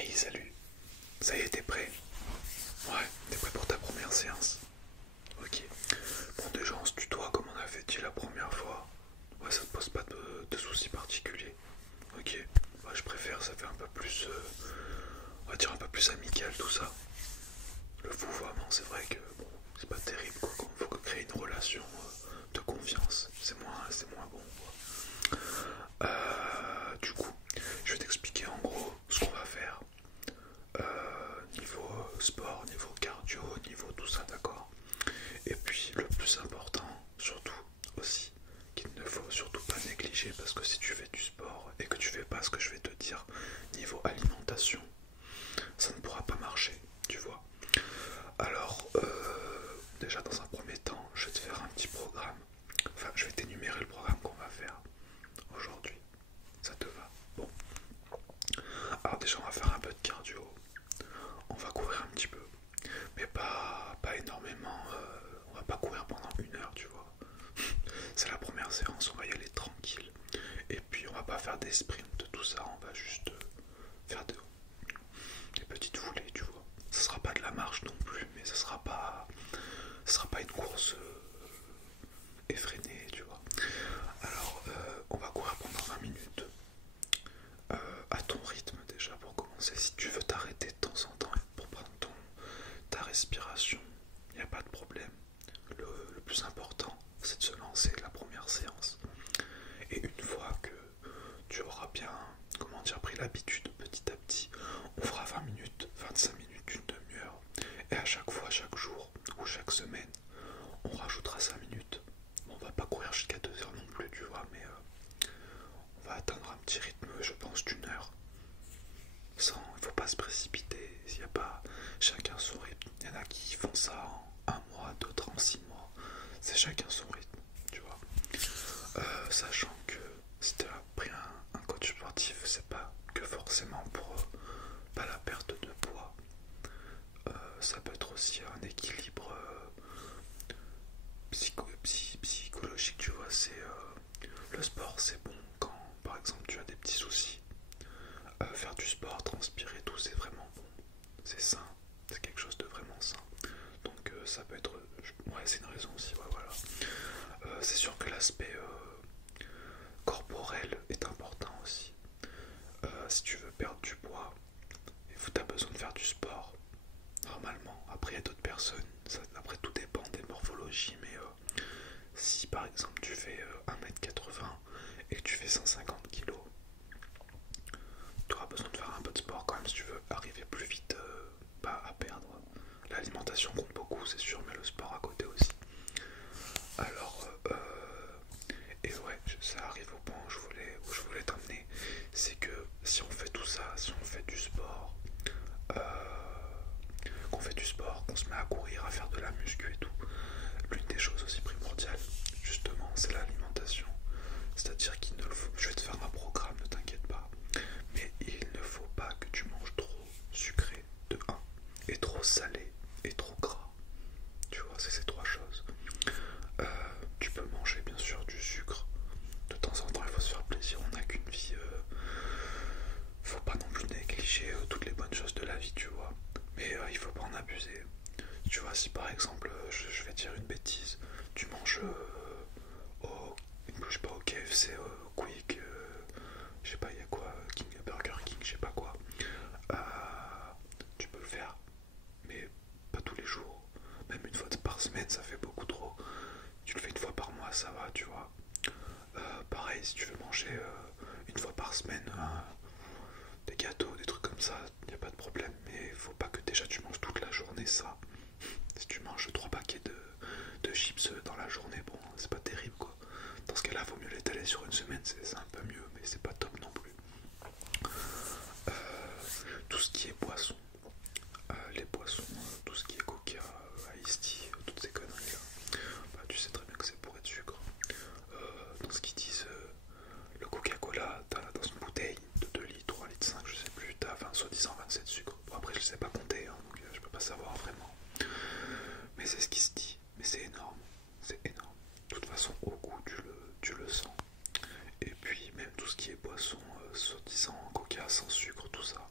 Hey, salut. Ça y est, t'es prêt? Ouais, t'es prêt pour ta première séance? Ok. Bon, déjà, on se tutoie comme on avait dit la première fois. Ouais, ça te pose pas de soucis particuliers. Ok. Ouais, je préfère, ça fait un peu plus, on va dire un peu plus amical tout ça. Le vouvoiement, c'est vrai que bon, c'est pas terrible quoi. Quand faut créer une relation de confiance, c'est moins bon quoi. Du coup, je vais t'expliquer en gros ce qu'on va faire. Niveau sport, niveau cardio, niveau tout ça, d'accord. Et puis le plus important, surtout aussi, qu'il ne faut surtout pas négliger, parce que si tu fais du sport et que tu fais pas ce que je vais te dire, niveau alimentation, ça ne pourra pas marcher, tu vois. Alors, déjà dans un premier temps, je vais te faire un petit programme. Enfin, je vais t'énumérer le programme qu'on va faire aujourd'hui. Ça te va? Bon. Alors déjà, on va faire un peu de cardio. On va courir un petit peu, mais pas énormément. On va pas courir pendant 1 heure, tu vois. C'est la première séance, on va y aller tranquille. Et puis on va pas faire des sprints, tout ça, on va juste faire des petites foulées, tu vois. Ça sera pas de la marche non plus, mais ça sera pas une course effrénée, tu vois. Alors on va courir pendant 20 minutes. À ton rythme déjà pour commencer. Si tu veux t'arrêter de temps en temps pour prendre ta respiration, il n'y a pas de problème. Le plus important, c'est de se lancer la première séance. Et une fois que tu auras bien, comment dire, pris l'habitude petit à petit, on fera 20 minutes, 25 minutes, une demi-heure. Et à chaque fois, chaque jour ou chaque semaine, on rajoutera 5 minutes. On va pas courir jusqu'à 2 heures non plus, tu vois, mais on va atteindre un petit rythme, je pense, d'1 heure. Il faut pas se précipiter, il y a pas chacun son rythme. Il y en a qui font ça en 1 mois, d'autres en 6 mois. C'est chacun son rythme, tu vois. Sachant que si tu as pris un coach sportif, c'est pas que forcément pour pas la perte de poids. Ça peut être aussi un équilibre psychologique, tu vois. Le sport, c'est bon quand, par exemple, tu as des petits soucis. Faire du sport, transpirer, tout, c'est vraiment bon. C'est sain, c'est quelque chose de vraiment sain. Donc ça peut être... Ouais, c'est une raison aussi, ouais, voilà. C'est sûr que l'aspect corporel est important aussi. Si tu veux perdre du poids, tu as besoin de faire du sport, normalement. Après, il y a d'autres personnes, après tout dépend des morphologies, mais si par exemple tu fais 1m80 et que tu fais 150 kg, tu auras besoin de faire un peu de sport quand même si tu veux arriver plus vite à perdre. L'alimentation compte beaucoup, c'est sûr, mais le sport à côté aussi. Alors, et ouais, ça arrive au point où je voulais t'emmener. C'est que si on fait tout ça, si on fait du sport, qu'on se met à courir, à faire de la muscu et tout, l'une des choses aussi primordiales, justement, c'est l'alimentation. C'est-à-dire qu'il ne faut... Je vais te faire un programme, ne t'inquiète pas. Mais il ne faut pas que tu manges trop sucré, de un, et trop salé, et trop gras. Tu vois, c'est ces trois choses. Tu peux manger bien sûr du sucre. De temps en temps, il faut se faire plaisir. On n'a qu'une vie. Faut pas non plus négliger toutes les bonnes choses de la vie, tu vois. Mais il faut pas en abuser. Tu vois, si par exemple, je vais dire une bêtise, tu manges au, je sais pas, au KFC, Quick, je sais pas, il y a quoi, King, Burger King, je sais pas quoi. Euh, Tu peux le faire, mais pas tous les jours. Même une fois par semaine, ça fait beaucoup trop. Tu le fais une fois par mois, ça va, tu vois. Pareil, si tu veux manger une fois par semaine des gâteaux, des trucs comme ça, il n'y a pas de problème. Mais il faut pas que déjà tu manges toute la journée ça. Si tu manges 3 paquets de chips dans la journée, bon, c'est pas terrible quoi. Dans ce cas-là, vaut mieux l'étaler sur une semaine, c'est un peu mieux, mais c'est pas top non plus. Euh, tout ce qui est boisson, les boissons, tout ce qui est coca, iced tea, toutes ces conneries là, bah, tu sais très bien que c'est bourré de sucre. Dans ce qu'ils disent, le Coca-Cola, dans une bouteille de 2 litres, 3 litres 5, je sais plus, t'as soi-disant 27 sucres. Bon, après, je sais pas compter, hein, donc je peux pas savoir vraiment. Mais c'est ce qui se dit, mais c'est énorme, c'est énorme. De toute façon, au goût, tu le sens. Et puis, même tout ce qui est boisson, soi-disant coca sans sucre, tout ça,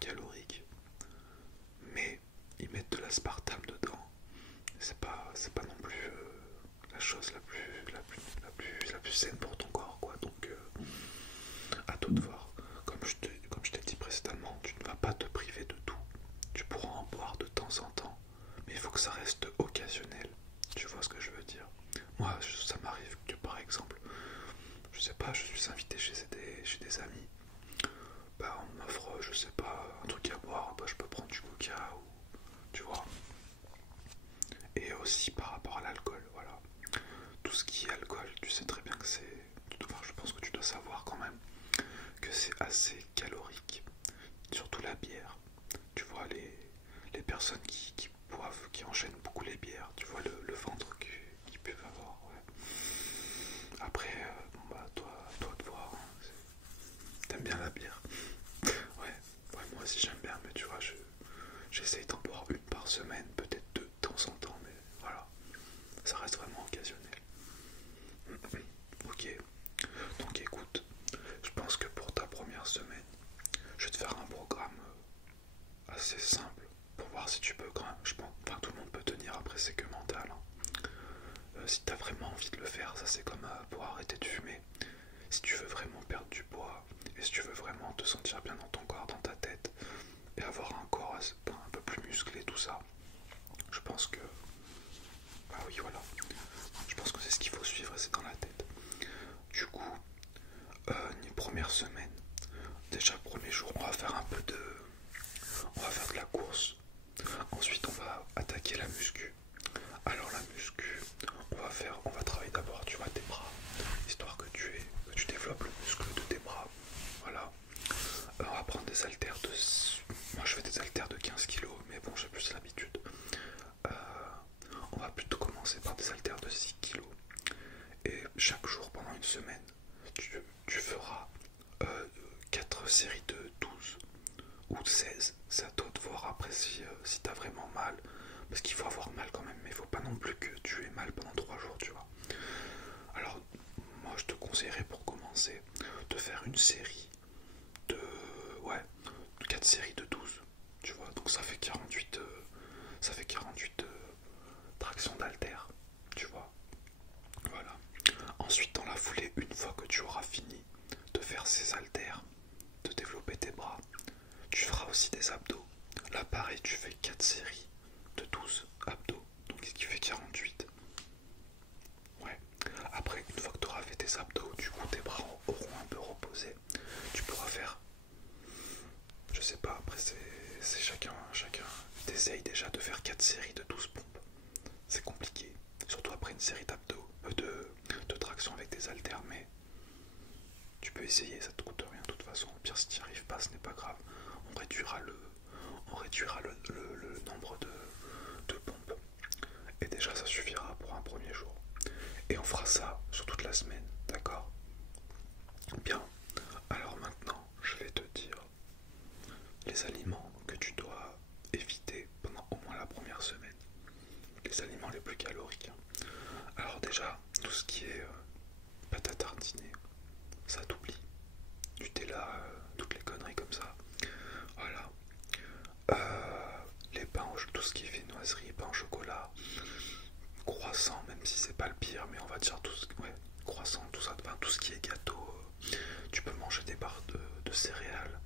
calorique, mais ils mettent de l'aspartame dedans. C'est pas non plus la chose la plus saine pour ton corps, quoi. Donc à toi de voir. Comme je t'ai dit précédemment, tu ne vas pas te priver de tout. Tu pourras en boire de temps en temps, mais il faut que ça reste occasionnel. Tu vois ce que je veux dire? Moi, ça m'arrive que par exemple, je sais pas, je suis invité chez des amis. Bah, on m'offre, je sais pas, un truc à boire, bah, je peux prendre du coca ou tu vois. Et aussi par rapport à l'alcool, voilà. Tout ce qui est alcool, tu sais très bien que c'est. Enfin, je pense que tu dois savoir quand même que c'est assez calorique. Surtout la bière. Tu vois, les personnes qui boivent, qui enchaînent beaucoup les bières, tu vois le ventre qu'ils peuvent avoir, ouais. Après, bon bah, toi de voir, hein, t'aimes bien la bière. Ouais, moi aussi j'aime bien, mais tu vois, j'essaye d'en boire une par semaine, peut-être deux de temps en temps, mais voilà, ça reste vraiment occasionnel. Ok, donc écoute, je pense que pour ta première semaine, je vais te faire un programme assez simple pour voir si tu peux quand même. Je pense, enfin, tout le monde peut tenir, après c'est que mental, hein. Si tu as vraiment envie de le faire, ça c'est comme pour arrêter de fumer. Si tu veux vraiment perdre du poids et si tu veux vraiment te sentir bien dans ton corps, dans ta tête et avoir un corps un peu plus musclé, tout ça, je pense que bah oui, voilà, je pense que c'est ce qu'il faut suivre, c'est dans la tête. Du coup, une première semaine, déjà premier jour, on va faire de la course. Ensuite on va attaquer la muscu. Alors la muscu, on va travailler d'abord, tu vois, tes bras, histoire que tu développes le muscle de tes bras. Voilà. On va prendre des haltères de. Moi je fais des haltères de 15 kilos, mais bon j'ai plus l'habitude. On va plutôt commencer par des haltères de 6 kilos. Et chaque jour pendant une semaine, tu feras 4 séries de 12 ou de 16. C'est à toi de voir après si t'as vraiment mal. Parce qu'il faut avoir mal quand même, mais il faut pas non plus que tu aies mal pendant 3 jours, tu vois. Alors, moi je te conseillerais pour commencer de faire une série de. Ouais, 4 séries de 12. Tu vois, donc ça fait 48. Ça fait 48 tractions d'haltère, tu vois. Voilà. Ensuite, dans la foulée, une fois que tu auras fini de faire ces haltères, de développer tes bras, tu feras aussi des abdos. Là, pareil, tu fais 4 séries de 12 abdos, donc ce qui fait 48. Ouais. Après, une fois que tu auras fait tes abdos, du coup, tes bras auront un peu reposé. Tu pourras faire, je sais pas, après, c'est chacun. T'essayes déjà de faire 4 séries de 12 pompes. C'est compliqué, surtout après une série d'abdos, de traction avec des haltères, mais tu peux essayer, ça te coûte rien de toute façon. Au pire, si tu n'y arrives pas, ce n'est pas grave. On réduira le nombre de pompes. Et déjà, ça suffira pour un premier jour. Et on fera ça sur toute la semaine, d'accord? Bien. Alors maintenant, je vais te dire les aliments que tu dois éviter pendant au moins la première semaine. Les aliments les plus caloriques. Alors déjà, tout ce qui est pâte à tartiner, ça t'oublie. Nutella, toutes les conneries comme ça. Voilà. Les pains, tout ce qui est viennoiserie, pain au chocolat, croissant, même si c'est pas le pire, mais on va dire tout ce, ouais, croissant, tout ça, enfin, tout ce qui est gâteau. Tu peux manger des barres de céréales.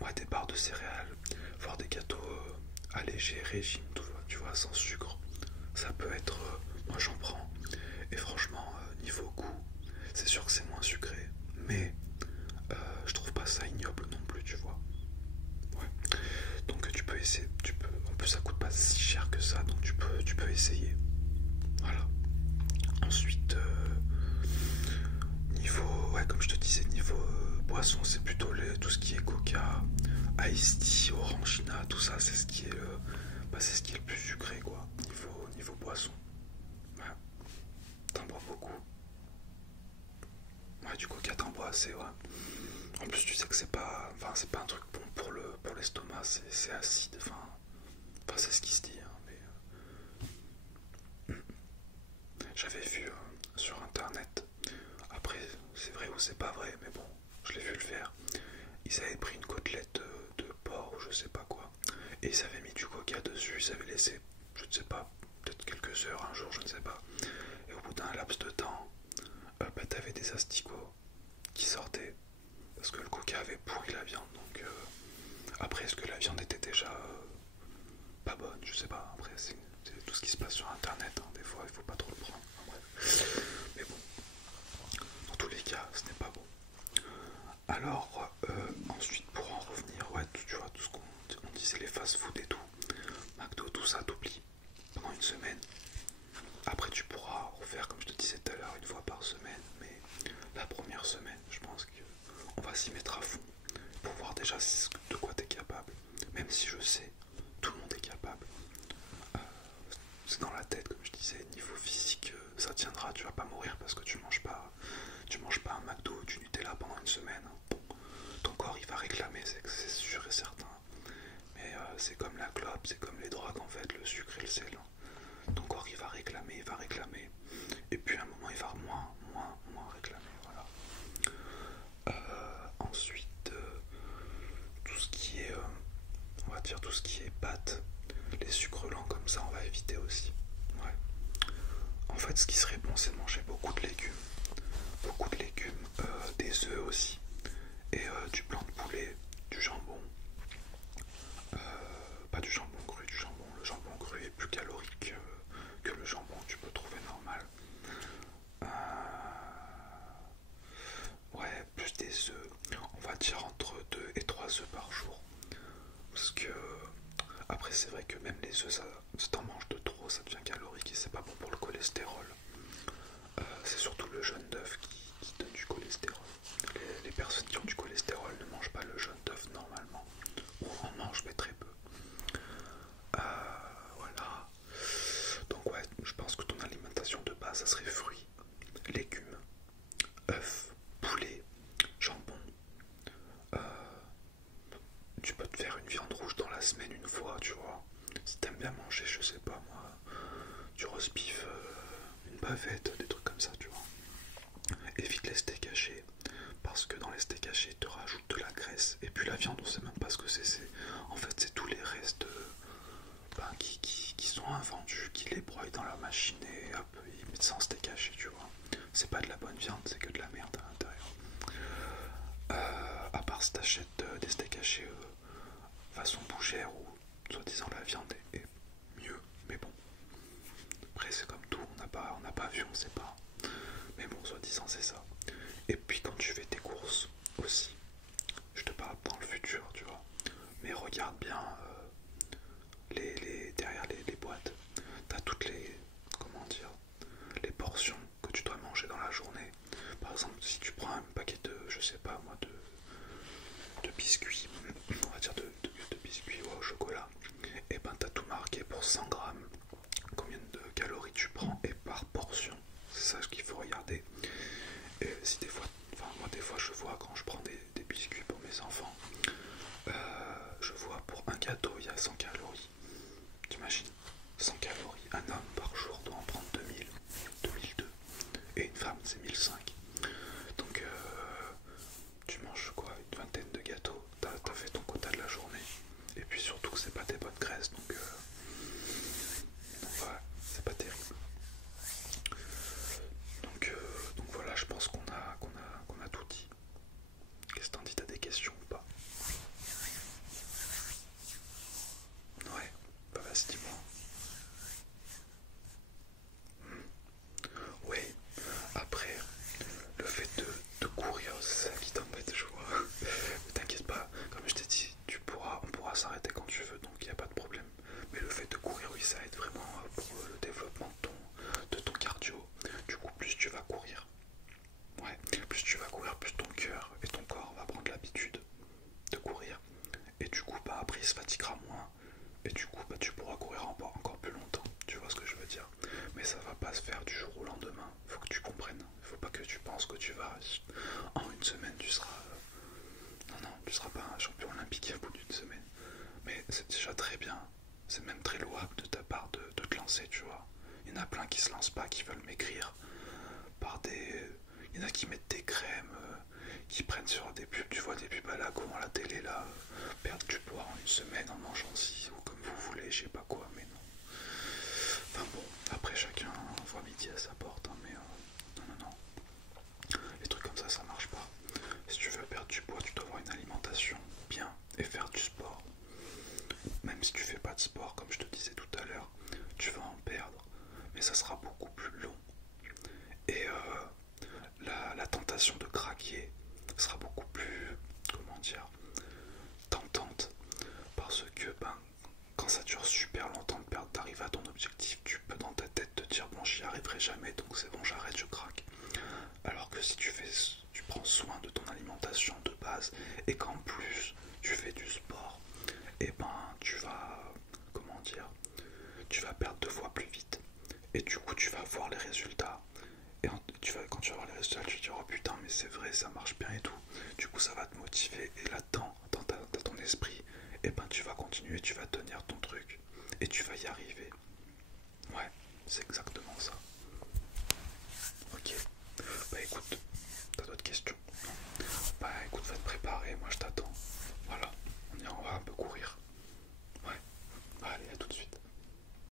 Ouais, des barres de céréales, voire des gâteaux allégés, régime, tu vois, sans sucre. Ça peut être, moi j'en prends, et franchement, niveau goût, c'est sûr que c'est moins sucré, mais je trouve pas ça ignoble non plus, tu vois. Ouais. Donc tu peux essayer, en plus ça coûte pas si cher que ça, donc tu peux essayer. Voilà. Ensuite, niveau, ouais, comme je te disais, niveau boisson, c'est plutôt tout ce qui est coca, iced tea, orangina, tout ça, c'est ce qui est, c'est ce qui est le plus sucré, quoi, niveau boisson. Ouais. T'en bois beaucoup. Ouais, du coca, t'en bois assez, ouais. En plus, tu sais que c'est pas un truc bon pour l'estomac, c'est acide, c'est ce qui se dit, hein, mais j'avais vu sur internet. Après, c'est vrai ou c'est pas vrai, mais bon, je l'ai vu le faire. et ils avaient mis du coca dessus, ils avaient laissé, je ne sais pas, peut-être quelques heures, un jour, je ne sais pas. Et au bout d'un laps de temps, t'avais des asticots qui sortaient parce que le coca avait pourri la viande. Donc après, est-ce que la viande était déjà pas bonne? Je sais pas. Après, c'est tout ce qui se passe sur internet, hein. Des fois il faut pas trop le prendre. Enfin, bref. Mais bon, dans tous les cas, ce n'est pas bon. Alors ensuite, pour en revenir, ouais, tu vois, tout ce qu'on disait, les fast-food et tout, McDo, tout ça, t'oublies pendant une semaine. Après, tu pourras refaire, comme je te disais tout à l'heure, une fois par semaine. Mais la première semaine, je pense qu'on va s'y mettre à fond pour voir déjà de quoi tu es capable. Même si je sais, tout le monde est capable. C'est dans la tête, comme je disais, niveau physique, ça tiendra. Tu vas pas mourir parce que tu manges pas un McDo ou du Nutella pendant une semaine. Ton corps il va réclamer, c'est sûr et certain. Mais c'est comme la clope, c'est comme les drogues en fait, le sucre et le sel. Ton corps il va réclamer, et puis à un moment il va moins réclamer, voilà. Ensuite, tout ce qui est, on va dire tout ce qui est pâtes, les sucres lents comme ça, on va éviter aussi. Ouais. En fait, ce qui serait bon, c'est de manger beaucoup de légumes, des œufs aussi, et du blanc de poulet, du jambon. Pas du jambon cru, le jambon cru est plus calorique que le jambon que tu peux trouver normal. Ouais, plus des œufs, on va dire entre 2 et 3 œufs par jour. Parce que après c'est vrai que même les œufs, si t'en manges de trop, ça devient calorique et c'est pas bon pour le cholestérol. C'est surtout le jaune d'œuf qui donne du cholestérol. Les personnes qui ont du cholestérol ne mangent pas le jaune d'œuf normalement, ou en mangent mais très peu. Voilà. Donc ouais, je pense que ton alimentation de base, ça serait fruits, légumes, œufs, poulet, jambon. Tu peux te faire une viande rouge dans la semaine une fois, tu vois. Si t'aimes bien manger, je sais pas moi, du roast beef, une bavette, des trucs comme ça, tu vois. Évite les steaks hachés, parce que dans les steaks hachés, ils te rajoutent de la graisse. Et puis la viande, on sait même pas ce que c'est. En fait, c'est tous les restes qui sont invendus, qui les broient dans la machine et hop, ils mettent ça en steak haché, tu vois. C'est pas de la bonne viande, c'est que de la merde à l'intérieur. À part si t'achètes des steaks hachés façon bouchère où soi-disant la viande est mieux, mais bon. Après c'est comme tout, on n'a pas vu, on sait pas. Mais bon, soi-disant c'est ça. Et puis quand tu fais tes courses aussi, je te parle dans le futur, tu vois. Mais regarde bien derrière les boîtes. T'as toutes les portions que tu dois manger dans la journée. Par exemple, si tu prends un paquet de, je sais pas moi, de biscuits, on va dire de biscuits au chocolat, et ben t'as tout marqué pour 100 grammes, combien de calories tu prends et par portion. C'est ça qu'il faut regarder. Et si des fois, moi des fois je vois quand je prends des biscuits pour mes enfants, je vois pour un gâteau il y a 100 calories. T'imagines, 100 calories, un homme par jour doit en prendre 2000, 2002, et une femme c'est 1005. Donc tu manges quoi, une vingtaine de gâteaux, t'as fait ton quota de la journée. Et puis surtout que c'est pas des bonnes graisses, donc ouais, c'est pas terrible. Donc voilà, je pense qu'on a tout dit. Qu'est-ce que t'en dis, t'as des questions ou pas? Ouais, bah vas-y, dis-moi. Oui, après, le fait de courir, c'est ça qui t'embête, je vois. Mais t'inquiète pas, comme je t'ai dit, on pourra s'arrêter quand tu veux, donc il n'y a pas de problème. Mais le fait de courir, oui, ça aide vraiment pour le développement de ton cardio. Du coup, plus tu vas courir, ouais, plus tu vas courir, plus ton cœur et ton corps va prendre l'habitude de courir. Et du coup, bah, après, il se fatiguera moins. Et du coup, bah, tu pourras courir encore plus longtemps. Tu vois ce que je veux dire? Mais ça va pas se faire du jour au lendemain. Faut que tu comprennes. Faut pas que tu penses que tu vas en une semaine, tu seras. Non, tu seras pas un champion olympique au bout d'une semaine. Mais c'est déjà très bien. C'est même très louable de ta part de te lancer, tu vois. Il y en a plein qui se lancent pas, qui veulent maigrir par des. Il y en a qui mettent des crèmes, qui prennent sur des pubs, tu vois, des pubs à la con à la télé là, perdre du poids en une semaine en mangeant ci ou voler, je sais pas quoi, mais non. Enfin bon, après chacun voit midi à sa porte, hein, mais non. Les trucs comme ça marche pas. Si tu veux perdre du poids, tu dois avoir une alimentation bien et faire du sport. Même si tu fais pas de sport, comme je te disais tout à l'heure, tu vas en perdre, mais ça sera beaucoup plus long. Et la tentation de craquer sera beaucoup plus, comment dire, tentante, parce que quand ça dure super longtemps de perdre, t'arrives à ton objectif, tu peux dans ta tête te dire bon, j'y arriverai jamais, donc c'est bon, j'arrête, je craque. Alors que si tu prends soin de ton alimentation de base et qu'en plus tu fais du sport, et tu vas, comment dire, tu vas perdre 2 fois plus vite, et du coup tu vas voir les résultats. Et quand tu vas voir les résultats, tu te dis oh putain, mais c'est vrai, ça marche bien et tout. Du coup, ça va te motiver. Et là-dedans, dans ton esprit, et tu vas continuer, tu vas tenir ton truc. Et tu vas y arriver. Ouais, c'est exactement ça.